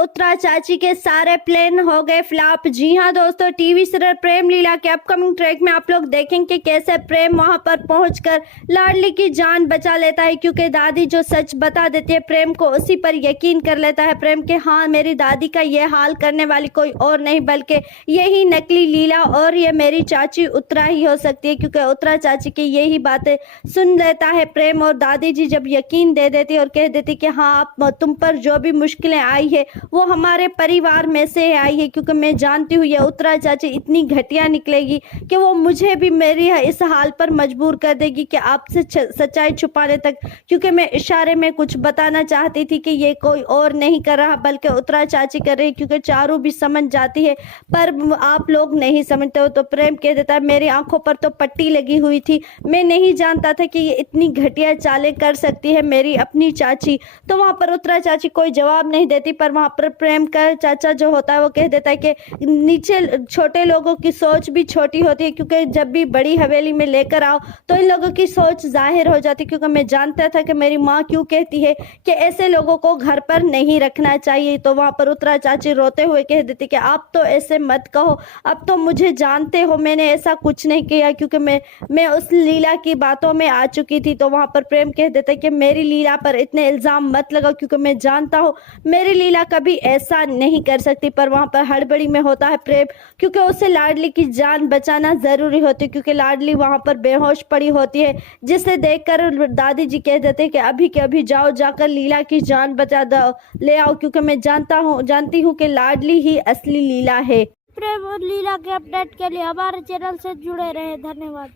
उत्तरा चाची के सारे प्लान हो गए फ्लॉप। जी हाँ दोस्तों, टीवी सीरियल प्रेम लीला के अपकमिंग ट्रैक में आप लोग देखेंगे कैसे प्रेम वहां पर पहुंचकर लाडली की जान बचा लेता है, क्योंकि दादी जो सच बता देती है प्रेम को उसी पर यकीन कर लेता है प्रेम के। हाँ, मेरी दादी का ये हाल करने वाली कोई और नहीं बल्कि यही नकली लीला और ये मेरी चाची उत्तरा ही हो सकती है, क्योंकि उत्तरा चाची की यही बातें सुन लेता है प्रेम। और दादी जी जब यकीन दे देती और कह देती कि हाँ, आप तुम पर जो भी मुश्किलें आई है वो हमारे परिवार में से आई है, क्योंकि मैं जानती हूँ ये उत्तरा चाची इतनी घटिया निकलेगी कि वो मुझे भी मेरी इस हाल पर मजबूर कर देगी कि आपसे सच्चाई छुपाने तक, क्योंकि मैं इशारे में कुछ बताना चाहती थी कि ये कोई और नहीं कर रहा बल्कि उत्तरा चाची कर रही, क्योंकि चारू भी समझ जाती है पर आप लोग नहीं समझते हो। तो प्रेम कह देता है मेरी आंखों पर तो पट्टी लगी हुई थी, मैं नहीं जानता था कि ये इतनी घटिया चालें कर सकती है मेरी अपनी चाची। तो वहां पर उत्तरा चाची कोई जवाब नहीं देती, पर वहां पर प्रेम का चाचा जो होता है वो कह देता है कि नीचे छोटे लोगों की सोच भी छोटी होती है, क्योंकि जब भी बड़ी हवेली में लेकर आओ तो इन लोगों की सोच जाहिर हो जाती, क्योंकि मैं जानता था कि मेरी माँ क्यों कहती है कि ऐसे लोगों को घर पर नहीं रखना चाहिए। तो वहां पर उत्तरा चाची रोते हुए कह देती कि आप तो ऐसे मत कहो, अब तो मुझे जानते हो मैंने ऐसा कुछ नहीं किया, क्योंकि मैं उस लीला की बातों में आ चुकी थी। तो वहां पर प्रेम कह देता है कि मेरी लीला पर इतने इल्जाम मत लगाओ, क्योंकि मैं जानता हूँ मेरी लीला कभी ऐसा नहीं कर सकती। पर वहां पर हड़बड़ी में होता है प्रेम, क्योंकि उसे लाडली की जान बचाना जरूरी होती है, क्योंकि लाडली वहां पर बेहोश पड़ी होती है, जिसे देखकर दादी जी कह देते हैं कि अभी के अभी जाओ, जाकर लीला की जान बचा दो, ले आओ, क्योंकि मैं जानती हूँ कि लाडली ही असली लीला है। प्रेम और लीला के अपडेट के लिए हमारे चैनल से जुड़े रहे। धन्यवाद।